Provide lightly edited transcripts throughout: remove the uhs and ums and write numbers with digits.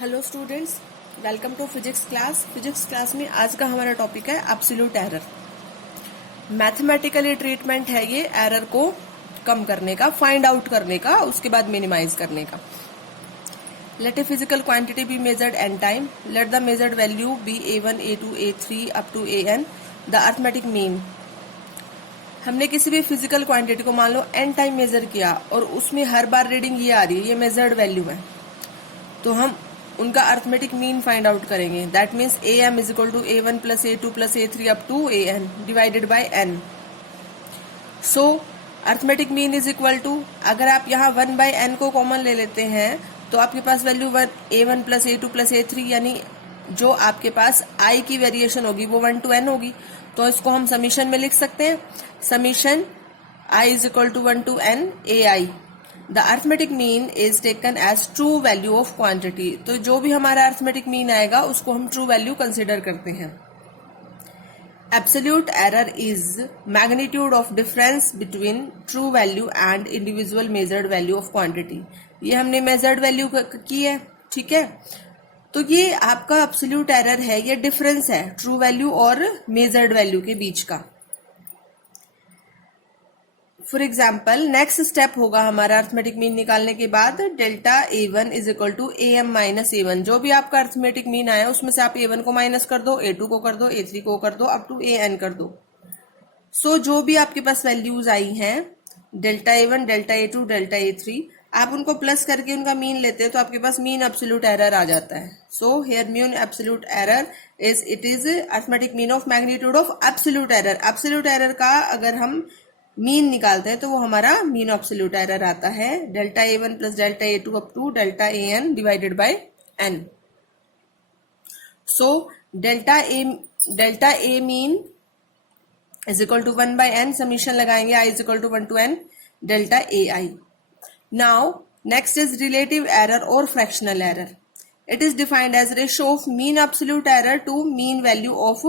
Hello students, welcome to physics class में आज का हमारा टॉपिक है एब्सोल्यूट एरर। मैथमेटिकली ट्रीटमेंट है ये एरर को कम करने का, फाइंड आउट करने का, उसके बाद मिनिमाइज करने का। Let a physical quantity be measured n time, let the measured value be a1 a2 a3 up to an, the arithmetic mean. हमने किसी भी फिजिकल क्वांटिटी को मान लो n टाइम मेजर किया और उसमें हर बार रीडिंग ये आ रही है, ये मेजर्ड वैल्यू है, तो हम उनका अर्थमेटिक मीन फाइंड आउट करेंगे। That means A M is equal to a1 plus a2 plus a3 up to an divided by n। So arithmetic mean is equal to, अगर आप यहाँ 1 बाय n को common ले लेते हैं तो आपके पास value a1 plus a2 plus a3, यानी जो आपके पास i की वेरिएशन होगी वो 1 टू n होगी। तो इसको हम समीशन में लिख सकते हैं, summation i is equal to 1 to n ai। The arithmetic mean is taken as true value of quantity. तो जो भी हमारा अर्थमेटिक मीन आएगा उसको हम ट्रू वैल्यू कंसिडर करते हैं। Absolute error is magnitude of difference between true value and individual measured value of quantity. ये हमने मेजर्ड वैल्यू की है, ठीक है। तो ये आपका एब्सोल्यूट एरर है, ये डिफरेंस है ट्रू वैल्यू और मेजर्ड वैल्यू के बीच का। फॉर एग्जाम्पल, नेक्स्ट स्टेप होगा हमारा अर्थमेटिक मीन निकालने के बाद, delta a1 is equal to am minus a1। जो भी आपका अर्थमेटिक मीन आया उसमें से आप a1 को माइनस कर दो, a2 को कर दो, a3 को कर दो, अप टू an कर दो। सो जो भी आपके पास वैल्यूज आई हैं, delta a1, delta a2, delta a3, आप उनको प्लस करके उनका मीन लेते हैं तो आपके पास मीन एब्सोल्यूट एरर आ जाता है। So here mean absolute error is arithmetic mean of magnitude of absolute error. Absolute error का अगर हम मीन निकालते हैं तो वो हमारा मीन एब्सोल्यूट एरर आता है, delta a1 plus delta a2 up to delta an divided by n। So delta a mean is equal to 1 by n, summation लगाएंगे i is equal to 1 to n delta ai। Now next is relative error और fractional error. It is defined as ratio of mean absolute error to mean value of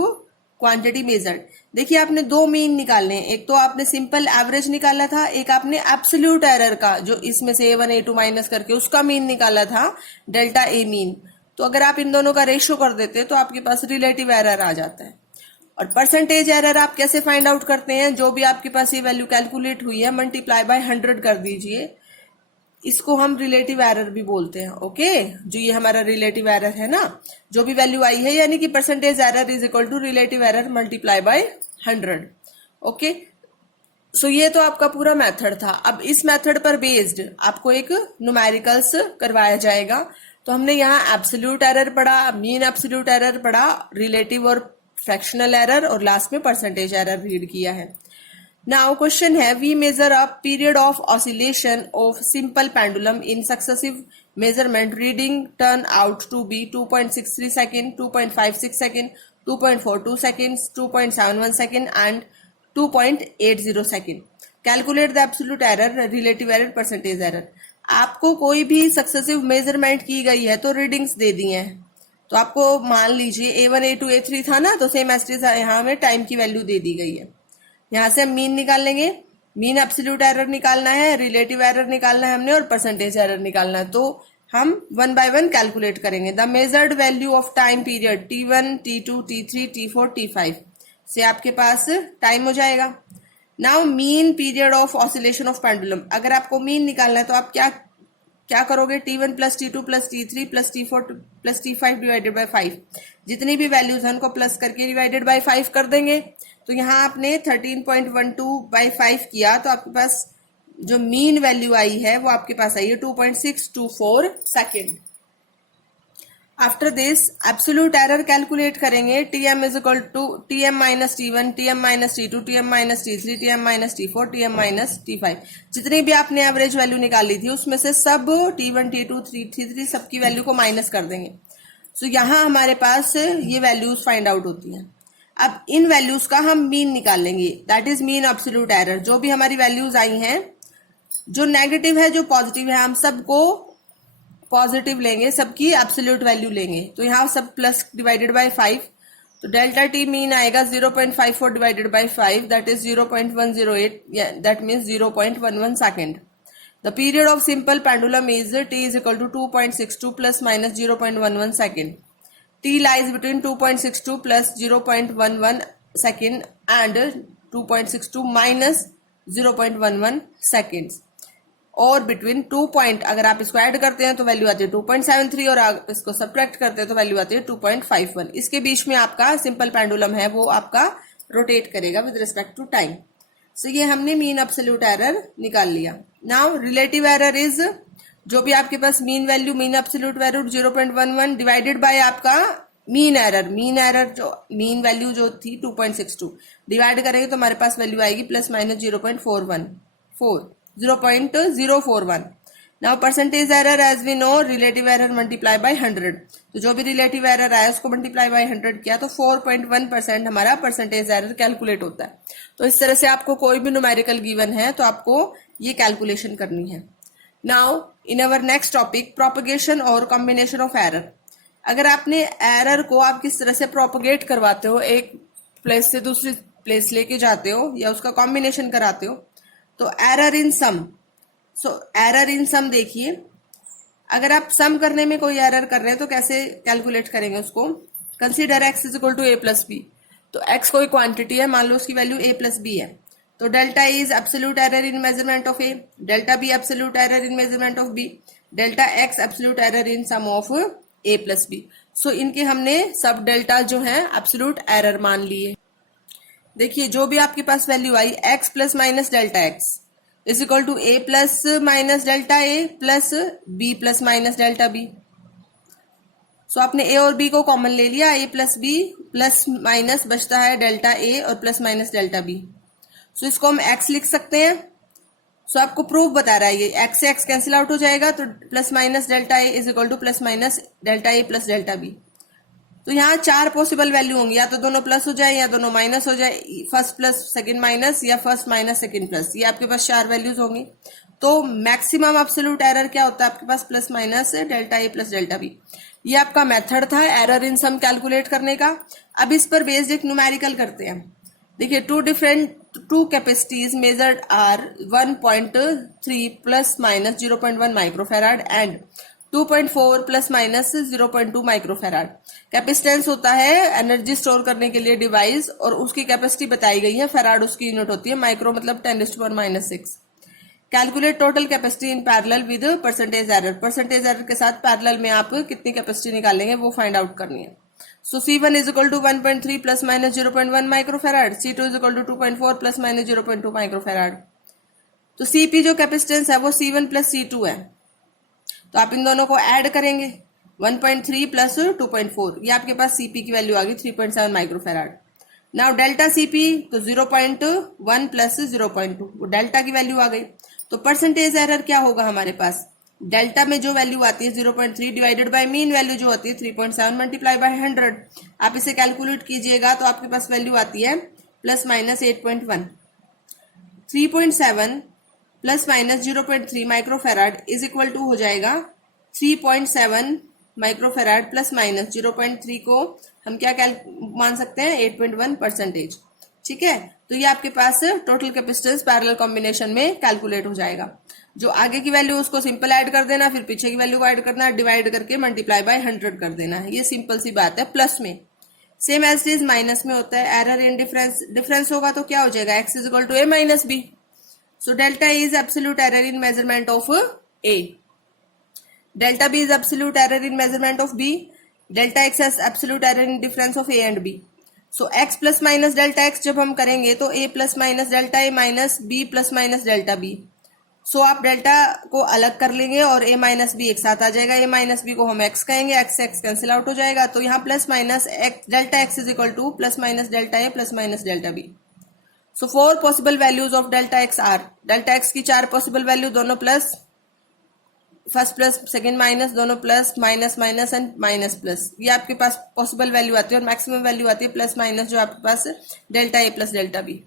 quantity measured. देखिए आपने दो mean निकालने हैं, एक तो आपने simple average निकाला था, एक आपने एब्सोल्यूट एरर का, जो इसमें से a1 a2 माइनस करके उसका मीन निकाला था, डेल्टा a मीन। तो अगर आप इन दोनों का रेशियो कर देते तो आपके पास रिलेटिव एरर आ जाता है। और परसेंटेज एरर आप कैसे फाइंड आउट करते हैं, जो भी आपके पास ये वैल्यू कैलकुलेट हुई है मल्टीप्लाई बाय 100 कर दीजिए, इसको हम रिलेटिव एरर भी बोलते हैं। ओके, जो ये हमारा रिलेटिव एरर है ना, जो भी वैल्यू आई है, यानी कि percentage error is equal to relative error multiply by 100। Okay, so ये तो आपका पूरा मेथड था। अब इस मेथड पर बेस्ड आपको एक न्यूमेरिकल्स करवाया जाएगा। तो हमने यहाँ एब्सोल्यूट एरर पढ़ा, मीन एब्सोल्यूट एरर पढ़ा, रिलेटिव और फ्रैक्शनल एरर, और लास्ट में परसेंटेज एरर रीड किया है। Now question है, we measure a period of oscillation of simple pendulum in successive measurement, reading turn out to be 2.63 second, 2.56 second, 2.42 seconds, 2.71 second and 2.80 second. Calculate the absolute error, relative error, percentage error. आपको कोई भी successive measurement की गई है तो readings दे दी हैं, तो आपको मान लीजिए a1 a2 a3 था ना, तो सेम एज यहाँ हमें टाइम की वैल्यू दे दी गई है। यहाँ से हम मीन निकाल लेंगे, मीन एब्सोल्यूट एरर निकालना है, रिलेटिव एरर निकालना है हमने, और परसेंटेज एरर निकालना है। तो हम 1 बाय 1 कैलकुलेट करेंगे। The measured value of time period T1, T2, T3, T4, T5 से आपके पास टाइम हो जाएगा। Now mean period of oscillation of pendulum, अगर आपको मीन निकालना है तो आप क्या करोगे, T1 plus T2 plus T3 plus T4 plus T5 divided by 5, जितनी भी वैल्यूज हैं उनको प्लस करके डिवाइडेड बाय 5 कर देंगे। तो यहाँ आपने 13.12 बाई 5 किया तो आपके पास जो मीन वैल्यू आई है वो आपके पास आई है 2.624 second. After this absolute error calculate करेंगे, Tm is equal to Tm minus T1, Tm minus T2, Tm minus T3, Tm minus T4, Tm minus T5। जितनी भी आपने एवरेज वैल्यू निकाली थी उसमें से सब T1, T2, T3 सबकी वैल्यू को माइनस कर देंगे। सो यहाँ हमारे पास ये वैल्यूज फाइंड आउट होती हैं। अब इन वैल्यूज का हम मीन निकाल लेंगे, that is mean absolute error. जो भी हमारी वैल्यूज आई हैं, जो नेगेटिव है जो पॉजिटिव है, हम सबको पॉजिटिव लेंगे, सबकी एब्सोल्यूट वैल्यू लेंगे। तो यहाँ सब प्लस डिवाइडेड बाय 5, तो डेल्टा टी मीन आएगा 0.54 divided by 5, that is 0.108, that means 0.11 second. The period of simple pendulum is t is equal to 2.62 plus minus 0.11 second. T lies between 2.62 plus 0.11 second and 2.62 minus 0.11 seconds. और between 2 point, अगर आप इसको add करते हैं तो value आती है 2.73 और आप इसको सब्ट्रैक्ट करते हैं तो वैल्यू आती है 2.51. इसके बीच में आपका सिंपल पेंडुलम है वो आपका रोटेट करेगा विद रिस्पेक्ट टू टाइम. सो ये हमने मीन एब्सोल्यूट एरर निकाल लिया. नाउ रिलेटिव एरर इज जो भी आपके पास mean value, mean absolute value 0.11 divided by आपका मीन एरर जो मीन वैल्यू जो थी 2.62 डिवाइड करेंगे तो हमारे पास वैल्यू आएगी plus minus 0.41. Now percentage error as we know relative error multiply by 100. तो जो भी रिलेटिव एरर आया उसको मल्टीप्लाई बाय 100 किया तो 4.1% हमारा परसेंटेज एरर कैलकुलेट होता है. तो इस तरह से आपको कोई भी न्यूमेरिकल गिवन है तो आपको ये कैलकुलेशन करनी है. Now in our next topic propagation और कॉम्बिनेशन ऑफ एरर. अगर आपने एरर को आप किस तरह से प्रोपगेट करवाते हो, एक प्लेस से दूसरी प्लेस लेके जाते हो या उसका कॉम्बिनेशन कराते हो, तो error in some. So error in सम देखिए, अगर आप सम करने में कोई एरर कर रहे हैं तो कैसे कैलकुलेट करेंगे उसको. Consider x is equal to a plus b. तो x कोई क्वांटिटी है, मान लो उसकी वैल्यू a प्लस बी है. तो delta is absolute error in measurement of a, delta B absolute error in measurement of b, delta x absolute error in sum of a plus B. So इनके हमने सब delta जो है absolute error मान लिए. देखिए जो भी आपके पास वैल्यू आई x plus minus delta x is equal to a plus minus delta a plus b plus minus delta b. So आपने a और b को कॉमन ले लिया, a plus b plus minus बचता है डेल्टा a और plus minus delta b. So इसको हम x लिख सकते हैं. सो आपको प्रूफ बता रहा है ये x से x कैंसिल आउट हो जाएगा तो plus minus delta a is equal to plus minus delta a plus delta b. तो यहाँ 4 पॉसिबल वैल्यू होंगी, या तो दोनों प्लस हो जाए या दोनों माइनस हो जाए, फर्स्ट प्लस सेकंड माइनस या फर्स्ट माइनस सेकंड प्लस. ये आपके पास 4 वैल्यूज होंगी. तो मैक्सिमम एब्सोल्यूट एरर क्या होता है आपके पास plus minus delta A plus delta B. ये आपका मेथड था एरर इन सम कैलकुलेट करने का. अब इस पर बेस्ड एक न्यूमेरिकल करते हैं. देखिए two capacities measured are 1.3 plus minus 0.1 microfarad and 2.4 plus minus 0.2 microfarad. Capacitance होता है एनर्जी स्टोर करने के लिए डिवाइस, और उसकी कैपेसिटी बताई गई है, फेराड उसकी यूनिट होती है, माइक्रो मतलब 10⁻⁻⁶. Calculate total capacity in parallel with percentage error. Percentage error के साथ पैरेलल में आप कितनी कैपेसिटी निकालेंगे वो फाइंड आउट करनी है. So C1 is equal to 1.3 plus minus 0.1 microfarad, C2 is equal to 2.4 plus minus 0.2 microfarad. तो CP जो कैपेसिटेंस है वो C1 प्लस C2 है. तो आप इन दोनों को ऐड करेंगे 1.3 प्लस 2.4, ये आपके पास CP की वैल्यू आ गई 3.7 माइक्रोफेराड. नाउ डेल्टा CP तो 0.1 प्लस 0.2 वो डेल्टा की वैल्यू आ गई. तो परसेंटेज एरर क्या होगा हमारे पास, डेल्टा में जो वैल्यू आती है 0.3 डिवाइडेड बाय मीन वैल्यू जो होती है 3.7 मल्टीप्लाई बाय 100. आप इसे कैलकुलेट कीजिएगा तो आपके पास वैल्यू आती है plus minus 8.1. 3.7 plus minus 0.3 microfarad is equal to हो जाएगा 3.7 माइक्रोफेराड प्लस माइनस 0.3 को हम क्या मान सकते हैं 8.1%. ठीक है, तो ये आपके पास टोटल कैपेसिटेंस पैरेलल कॉम्बिनेशन में कैलकुलेट हो जाएगा. जो आगे की वैल्यू उसको सिंपल ऐड कर देना, फिर पीछे की वैल्यू को ऐड करना, डिवाइड करके मल्टीप्लाई बाय 100 कर देना है. ये सिंपल सी बात है. प्लस में same as it is minus में होता है. एरर इन डिफरेंस होगा तो क्या हो जाएगा x is equal to a minus b. So delta is absolute error in measurement of A. Delta B is absolute error in measurement of B. Delta X is absolute error in difference of A and B. So X plus minus delta X जब हम करेंगे तो A plus minus delta A minus B plus minus delta B. So आप delta को अलग कर लेंगे और A minus B एक साथ आ जाएगा. A minus B को हम X कहेंगे, X से X कैंसिल आउट हो जाएगा. तो यहाँ plus minus delta X is equal to plus minus delta A plus minus delta B. So 4 possible values of delta X are. Delta X की 4 possible value, दोनों plus, first plus second minus, दोनों plus, minus minus and minus plus. ये आपके पास possible value आती है और maximum value आती है प्लस माइनस जो आपके पास delta A plus delta B.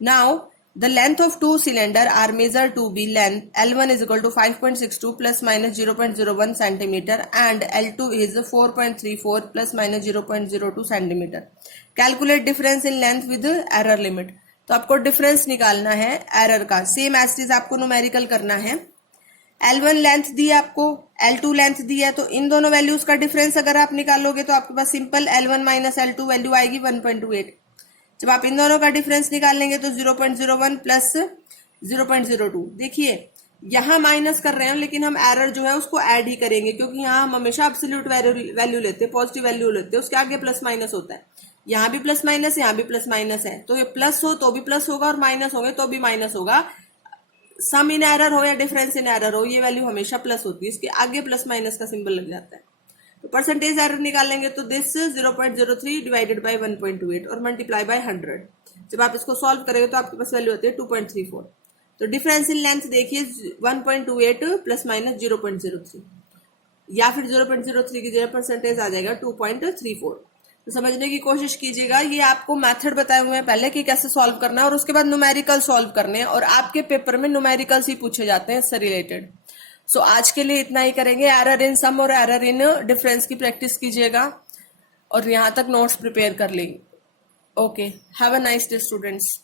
Now the length of 2 cylinder are measure to be length L1 is equal to 5.62 plus minus 0.01 centimeter and L2 is 4.34 plus minus 0.02 centimeter. Calculate difference in length with error limit. तो आपको difference निकालना है error का, same as it is आपको numerical करना है। L1 length दी है आपको, L2 लेंथ दी है, तो इन दोनों वैल्यूज का डिफरेंस अगर आप निकालोगे तो आपके पास simple L1 minus L2 value आएगी 1.28। जब आप इन दोनों का डिफरेंस निकालेंगे तो 0.01 प्लस 0.02। देखिए यहां माइनस कर रहे हैं लेकिन हम एरर जो है उसको ऐड ही करेंगे, क्योंकि यहाँ हम हमेशा एब्सोल्यूट वैल्यू लेते हैं, पॉजिटिव वैल्यू लेते हैं, उसके आगे प्लस माइनस होता है। यहाँ भी प्लस माइनस, यहाँ भी प्लस माइनस है, तो ये प्लस हो तो भी प्लस होगा और माइनस होंगे तो भी माइनस होगा। सम इन एरर हो या डिफरेंस इन एरर हो, ये वैल्यू हमेशा प्लस होती है, इसके आगे प्लस माइनस का सिंबल लग जाता है। तो परसेंटेज एरर निकालेंगे तो दिस 0.03 डिवाइडेड बाय 1.28 और मल्टीप्लाई बाय 100। जब आप इसको सॉल्व करेंगे तो आपके पास वैल्यू होती है 2.34। तो डिफरेंस इन लेंथ देखिए 1.28 प्लस माइनस 0.03, या फिर 0.03 की जगह परसेंटेज आ जाएगा 2.34। तो समझने की कोशिश कीजिएगा, ये आपको मेथड बताए हुए हैं पहले कि कैसे सॉल्व करना है, और उसके बाद न्यूमेरिकल सॉल्व करने हैं, और आपके पेपर में न्यूमेरिकल्स ही पूछे जाते हैं इससे रिलेटेड। सो आज के लिए इतना ही करेंगे। एरर इन सम और एरर इन डिफरेंस की प्रैक्टिस कीजिएगा और यहां तक नोट्स प्रिपेयर कर लेंगे। Okay, have a nice day students.